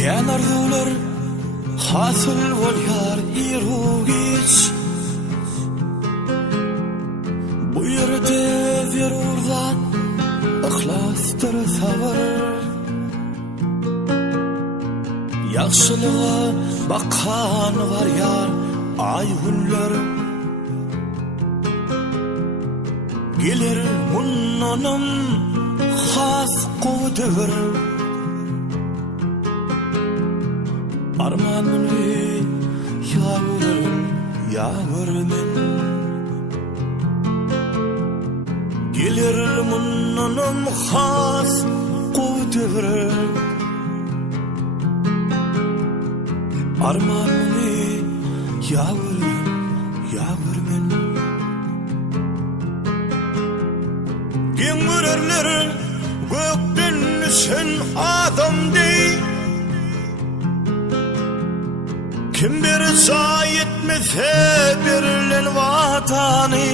Kenardolar hasıl bolyar irugiç. Bu yerde verurdan ıhlastır savar. Yaxşılığa bakan var yar ay günler. Gelir munnanım has kudur. Armanını yağırmen. Gelir munnanım has kudur. Armanını yağırmen. Gümürler gökten sen adam değil. Kim bir zayetmese birilen vatanı.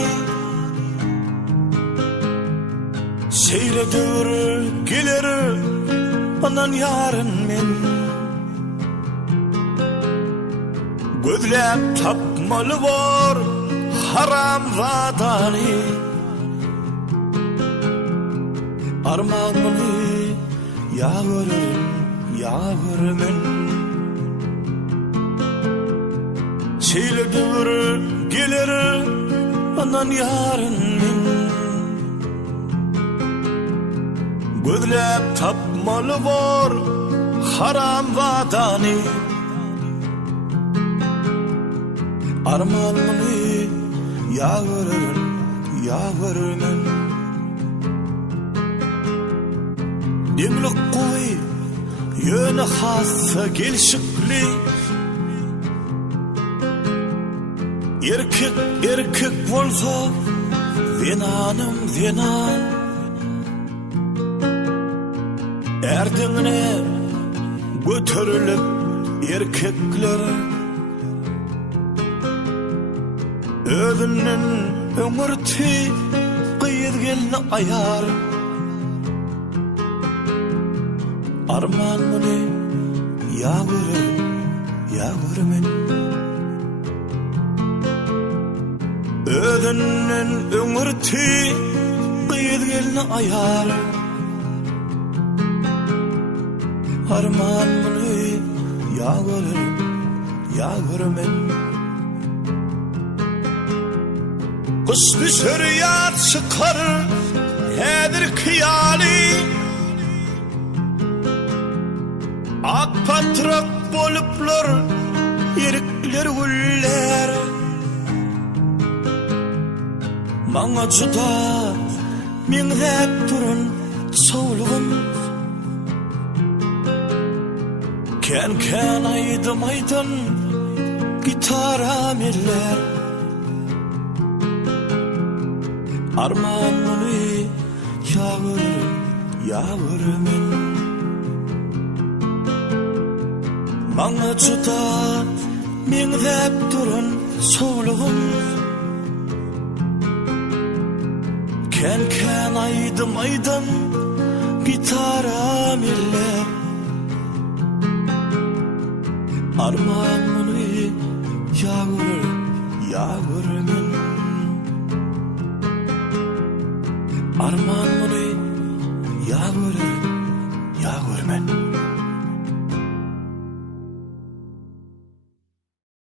Seyredir gelir anan yarın men. Gözlep tapmalı var haram vatanı. Armanını yağırmen. Seyledir gelir anan yarın men. Gözlep tapmalı var haram vatanı. Armanını yağırmen. Demlik koy yönü hassa gelşikli. Erkek bolsa zenanım zenan. Erdemine götürülüp erkekler. Özünün ömürti kıyızgelini ayar. Armanını yağırmen. Özünün ömürti kıyızgelini ayar. Armanını yağırmen. Kış bir şeriyat çıkar nedir kıyali. Ak patrak boluplar yerikler güller. Maňa juda miňzep turun sowlugum. Ken aydymaydın gitara meller. Armanını yağırmen. Maňa juda miňzep turun sowlugum. Ken aydymaydın gitara meller. Armanını yağırmen. Armanını yağırmen.